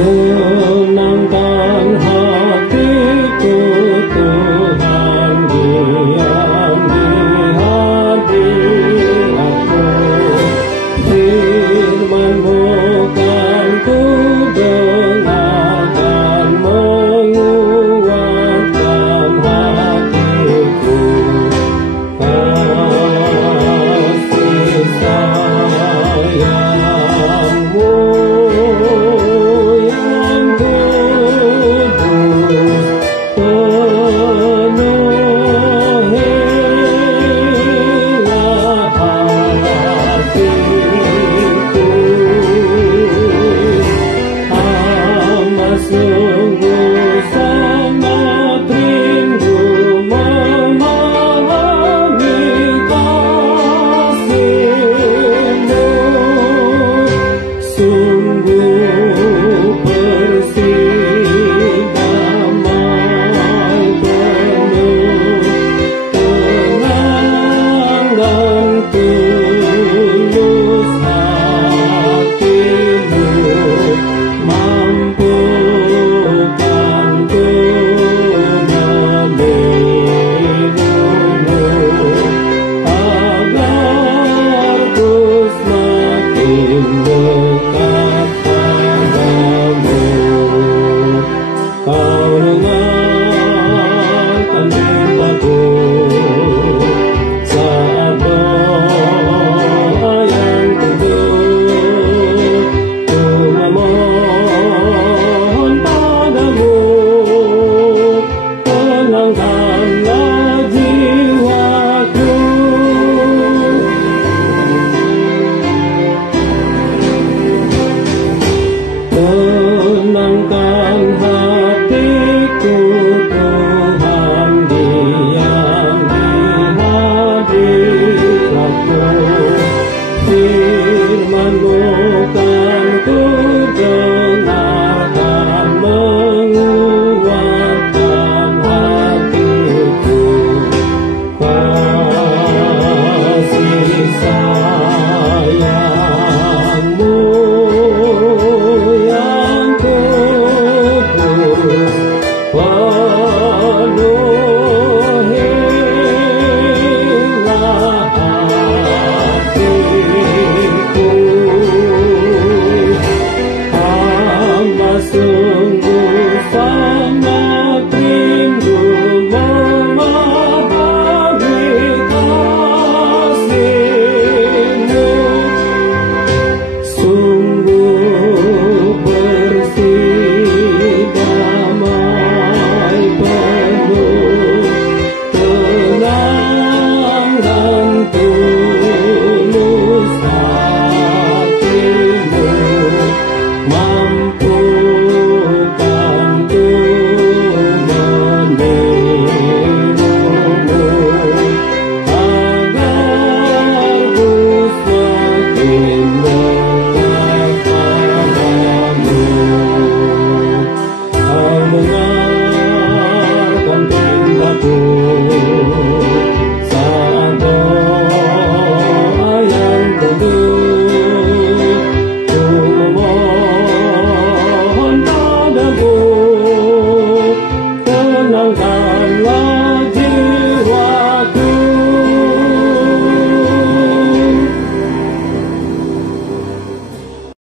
Tenangkan hatiku Tuhan, diam di hadiratku. Firman-Mu kan ku dengarkan, menguatkan hatiku. Kasih sayang-Mu yang kudus penuhilah hatiku. Hamba sungguh sangat rindu memahami kasih-Mu. Sungguh bersih, damai, penuh tenang dan tulus hati-Mu. Mampukan ku meniru-Mu, agar ku semakin dekat padamu. Kau dengarkan mintaku saat doa yang teduh. Ku memohon padamu, tenangkanlah jiwaku. Tenangkan hatiku Tuhan, diam di hadiratku. Firman-Mu kan ku dengarkan, menguatkan hatiku. Kasih sayang-Mu yang kudus penuhilah hatiku. Hamba sungguh sangat rindu memahami kasih-Mu. Sungguh bersih, damai, penuh tenang dan tulus hati-Mu.